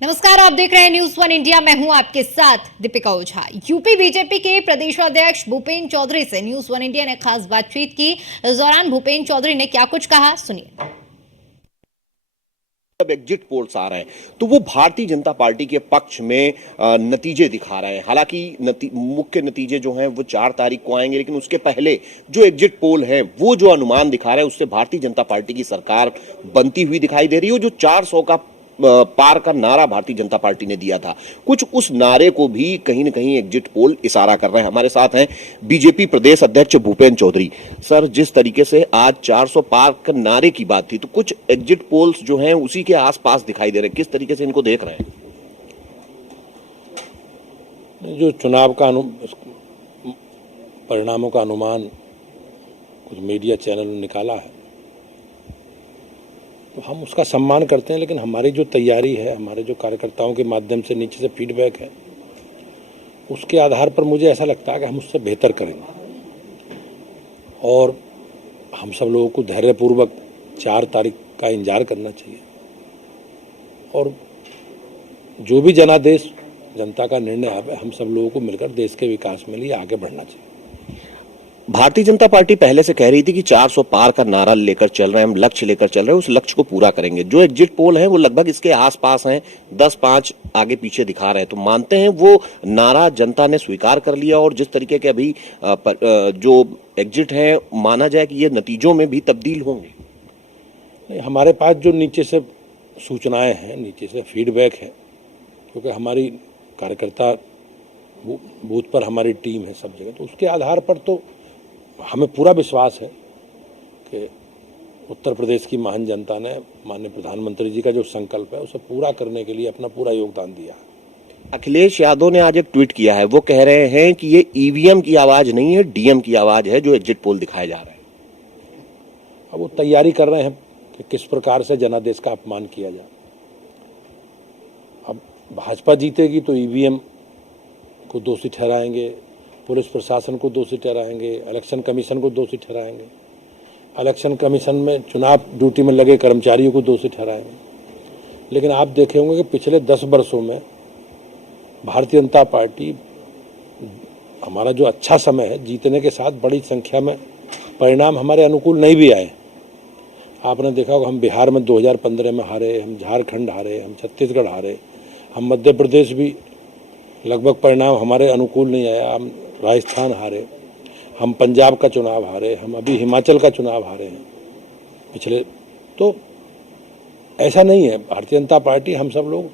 नमस्कार, आप देख रहे हैं न्यूज वन इंडिया। मैं हूं आपके साथ दीपिका ओझा। यूपी बीजेपी के प्रदेशाध्यक्ष भूपेंद्र चौधरी से न्यूज वन इंडिया ने खास बातचीत की। इस दौरान भूपेंद्र चौधरी ने क्या कुछ कहा, सुनिए। जब एग्जिट पोल्स आ रहे हैं तो वो भारतीय जनता पार्टी के पक्ष में नतीजे दिखा रहे हैं। हालांकि मुख्य नतीजे जो हैं वो 4 तारीख को आएंगे, लेकिन उसके पहले जो एग्जिट पोल है वो जो अनुमान दिखा रहे हैं उससे भारतीय जनता पार्टी की सरकार बनती हुई दिखाई दे रही है। जो 400 का पार का नारा भारतीय जनता पार्टी ने दिया था, कुछ उस नारे को भी कहीं ना कहीं एग्जिट पोल इशारा कर रहे हैं। हमारे साथ हैं बीजेपी प्रदेश अध्यक्ष भूपेंद्र चौधरी। सर, जिस तरीके से आज 400 पार का नारे की बात थी, तो कुछ एग्जिट पोल्स जो हैं उसी के आसपास दिखाई दे रहे हैं, किस तरीके से इनको देख रहे हैं? जो चुनाव का परिणामों का अनुमान कुछ मीडिया चैनल ने निकाला है तो हम उसका सम्मान करते हैं, लेकिन हमारी जो तैयारी है, हमारे जो कार्यकर्ताओं के माध्यम से नीचे से फीडबैक है, उसके आधार पर मुझे ऐसा लगता है कि हम उससे बेहतर करेंगे। और हम सब लोगों को धैर्यपूर्वक 4 तारीख का इंतजार करना चाहिए और जो भी जनादेश जनता का निर्णय है, हम सब लोगों को मिलकर देश के विकास में लिए आगे बढ़ना चाहिए। भारतीय जनता पार्टी पहले से कह रही थी कि 400 पार का नारा लेकर चल रहे हैं, हम लक्ष्य लेकर चल रहे हैं, उस लक्ष्य को पूरा करेंगे। जो एग्जिट पोल है वो लगभग इसके आसपास हैं, 10-5 आगे पीछे दिखा रहे हैं। तो मानते हैं वो नारा जनता ने स्वीकार कर लिया और जिस तरीके के अभी जो एग्जिट है, माना जाए कि ये नतीजों में भी तब्दील होंगे? हमारे पास जो नीचे से सूचनाएं हैं, नीचे से फीडबैक है, क्योंकि हमारी कार्यकर्ता बूथ पर हमारी टीम है सब जगह, तो उसके आधार पर तो हमें पूरा विश्वास है कि उत्तर प्रदेश की महान जनता ने माननीय प्रधानमंत्री जी का जो संकल्प है उसे पूरा करने के लिए अपना पूरा योगदान दिया है। अखिलेश यादव ने आज एक ट्वीट किया है, वो कह रहे हैं कि ये ईवीएम की आवाज नहीं है, डीएम की आवाज है जो एग्जिट पोल दिखाए जा रहे हैं। अब वो तैयारी कर रहे हैं कि किस प्रकार से जनादेश का अपमान किया जाए। अब भाजपा जीतेगी तो ईवीएम को दोषी ठहराएंगे, पुलिस प्रशासन को दोषी ठहराएंगे, इलेक्शन कमीशन को दोषी ठहराएंगे, इलेक्शन कमीशन में चुनाव ड्यूटी में लगे कर्मचारियों को दोषी ठहराएंगे। लेकिन आप देखे होंगे कि पिछले 10 वर्षों में भारतीय जनता पार्टी, हमारा जो अच्छा समय है, जीतने के साथ बड़ी संख्या में परिणाम हमारे अनुकूल नहीं भी आए। आपने देखा होगा हम बिहार में 2015 में हारे, हम झारखंड हारे, हम छत्तीसगढ़ हारे, हम मध्य प्रदेश भी लगभग परिणाम हमारे अनुकूल नहीं आया, हम राजस्थान हारे, हम पंजाब का चुनाव हारे, हम अभी हिमाचल का चुनाव हारे हैं पिछले। तो ऐसा नहीं है, भारतीय जनता पार्टी, हम सब लोग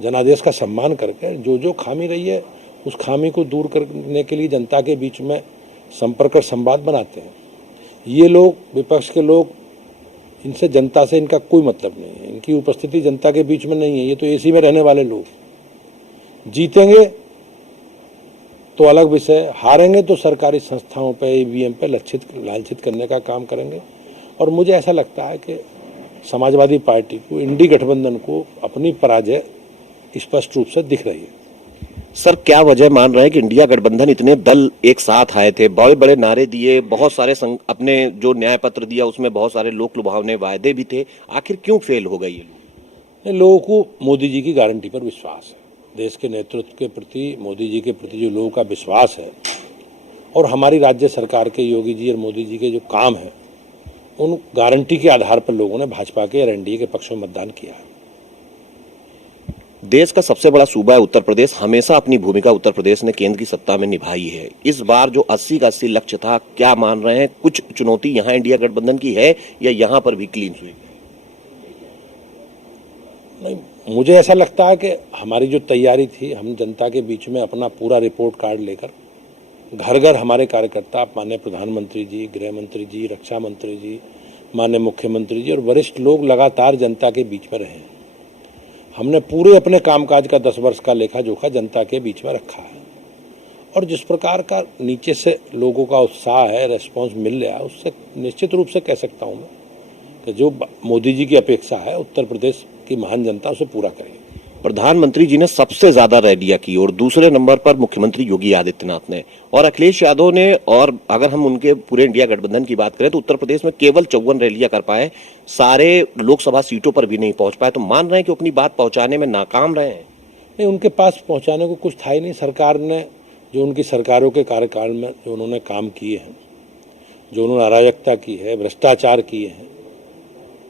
जनादेश का सम्मान करके जो जो खामी रही है उस खामी को दूर करने के लिए जनता के बीच में संपर्क और संवाद बनाते हैं। ये लोग, विपक्ष के लोग, इनसे जनता से इनका कोई मतलब नहीं है, इनकी उपस्थिति जनता के बीच में नहीं है। ये तो एसी में रहने वाले लोग। जीतेंगे तो अलग विषय, हारेंगे तो सरकारी संस्थाओं पे, ईवीएम पे लालचित करने का काम करेंगे। और मुझे ऐसा लगता है कि समाजवादी पार्टी को, इंडी गठबंधन को अपनी पराजय स्पष्ट रूप से दिख रही है। सर, क्या वजह मान रहे हैं कि इंडिया गठबंधन इतने दल एक साथ आए थे, बड़े बड़े नारे दिए, बहुत सारे अपने जो न्याय पत्र दिया उसमें बहुत सारे लोक लुभावने वायदे भी थे, आखिर क्यों फेल हो गए ये लोग? लोगों को मोदी जी की गारंटी पर विश्वास है, देश के नेतृत्व के प्रति, मोदी जी के प्रति जो लोगों का विश्वास है, और हमारी राज्य सरकार के, योगी जी और मोदी जी के जो काम है, उन गारंटी के आधार पर लोगों ने भाजपा के और एनडीए के पक्ष में मतदान किया है। देश का सबसे बड़ा सूबा है उत्तर प्रदेश, हमेशा अपनी भूमिका उत्तर प्रदेश ने केंद्र की सत्ता में निभाई है। इस बार जो 80 का 80 लक्ष्य था, क्या मान रहे हैं कुछ चुनौती यहाँ इंडिया गठबंधन की है या यहाँ पर भी क्लीन स्वीप? नहीं, मुझे ऐसा लगता है कि हमारी जो तैयारी थी, हम जनता के बीच में अपना पूरा रिपोर्ट कार्ड लेकर घर घर हमारे कार्यकर्ता, माननीय प्रधानमंत्री जी, गृह मंत्री जी, रक्षा मंत्री जी, माननीय मुख्यमंत्री जी और वरिष्ठ लोग लगातार जनता के बीच में रहे हैं। हमने पूरे अपने कामकाज का 10 वर्ष का लेखा जोखा जनता के बीच में रखा है और जिस प्रकार का नीचे से लोगों का उत्साह है, रेस्पॉन्स मिल रहा है, उससे निश्चित रूप से कह सकता हूँ मैं कि जो मोदी जी की अपेक्षा है उत्तर प्रदेश की महान जनता उसे पूरा करेगी। प्रधानमंत्री जी ने सबसे ज्यादा रैलियां की और दूसरे नंबर पर मुख्यमंत्री योगी आदित्यनाथ ने और अखिलेश यादव ने। और अगर हम उनके पूरे इंडिया गठबंधन की बात करें तो उत्तर प्रदेश में केवल 54 रैलियां कर पाए, सारे लोकसभा सीटों पर भी नहीं पहुंच पाए। तो मान रहे हैं कि अपनी बात पहुंचाने में नाकाम रहे हैं। नहीं, उनके पास पहुंचाने को कुछ था ही नहीं। सरकार ने जो उनकी सरकारों के कार्यकाल में जो उन्होंने काम किए हैं, जो उन्होंने अराजकता की है, भ्रष्टाचार किए हैं,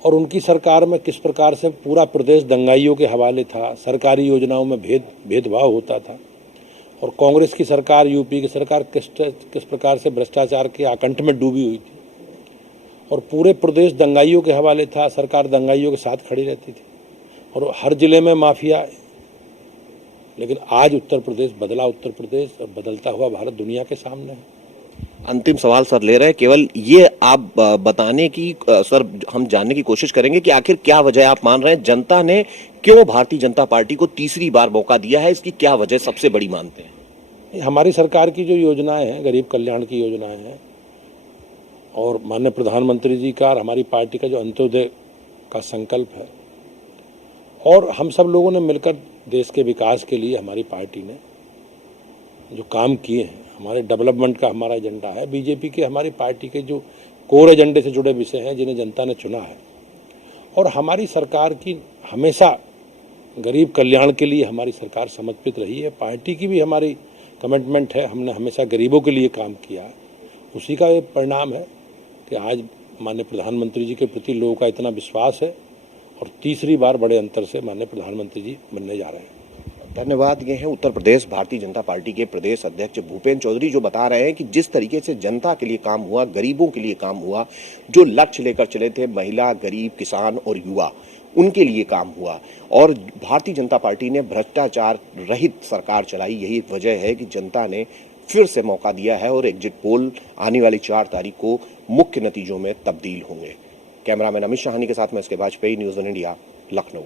और उनकी सरकार में किस प्रकार से पूरा प्रदेश दंगाइयों के हवाले था, सरकारी योजनाओं में भेदभाव होता था, और कांग्रेस की सरकार, यूपी की सरकार किस प्रकार से भ्रष्टाचार के आकंठ में डूबी हुई थी, और पूरे प्रदेश दंगाइयों के हवाले था। सरकार दंगाइयों के साथ खड़ी रहती थी और हर जिले में माफिया। लेकिन आज उत्तर प्रदेश बदला, उत्तर प्रदेश और बदलता हुआ भारत दुनिया के सामने है। अंतिम सवाल सर ले रहे हैं, केवल ये आप बताने की सर हम जानने की कोशिश करेंगे कि आखिर क्या वजह आप मान रहे हैं जनता ने क्यों भारतीय जनता पार्टी को तीसरी बार मौका दिया है, इसकी क्या वजह सबसे बड़ी मानते हैं? हमारी सरकार की जो योजनाएं हैं, गरीब कल्याण की योजनाएं हैं, और माननीय प्रधानमंत्री जी का और हमारी पार्टी का जो अंत्योदय का संकल्प है, और हम सब लोगों ने मिलकर देश के विकास के लिए हमारी पार्टी ने जो काम किए हैं, हमारे डेवलपमेंट का हमारा एजेंडा है। बीजेपी के हमारी पार्टी के जो कोर एजेंडे से जुड़े विषय हैं जिन्हें जनता ने चुना है, और हमारी सरकार की हमेशा गरीब कल्याण के लिए हमारी सरकार समर्पित रही है। पार्टी की भी हमारी कमिटमेंट है, हमने हमेशा गरीबों के लिए काम किया है। उसी का ये परिणाम है कि आज माननीय प्रधानमंत्री जी के प्रति लोगों का इतना विश्वास है, और तीसरी बार बड़े अंतर से माननीय प्रधानमंत्री जी बनने जा रहे हैं। धन्यवाद। ये हैं उत्तर प्रदेश भारतीय जनता पार्टी के प्रदेश अध्यक्ष भूपेंद्र चौधरी, जो बता रहे हैं कि जिस तरीके से जनता के लिए काम हुआ, गरीबों के लिए काम हुआ, जो लक्ष्य लेकर चले थे महिला, गरीब, किसान और युवा, उनके लिए काम हुआ। और भारतीय जनता पार्टी ने भ्रष्टाचार रहित सरकार चलाई। यही एक वजह है कि जनता ने फिर से मौका दिया है और एग्जिट पोल आने वाली 4 तारीख को मुख्य नतीजों में तब्दील होंगे। कैमरामैन अमित शाहानी के साथ मैं इसके वाजपेयी, न्यूज़ 1 इंडिया, लखनऊ।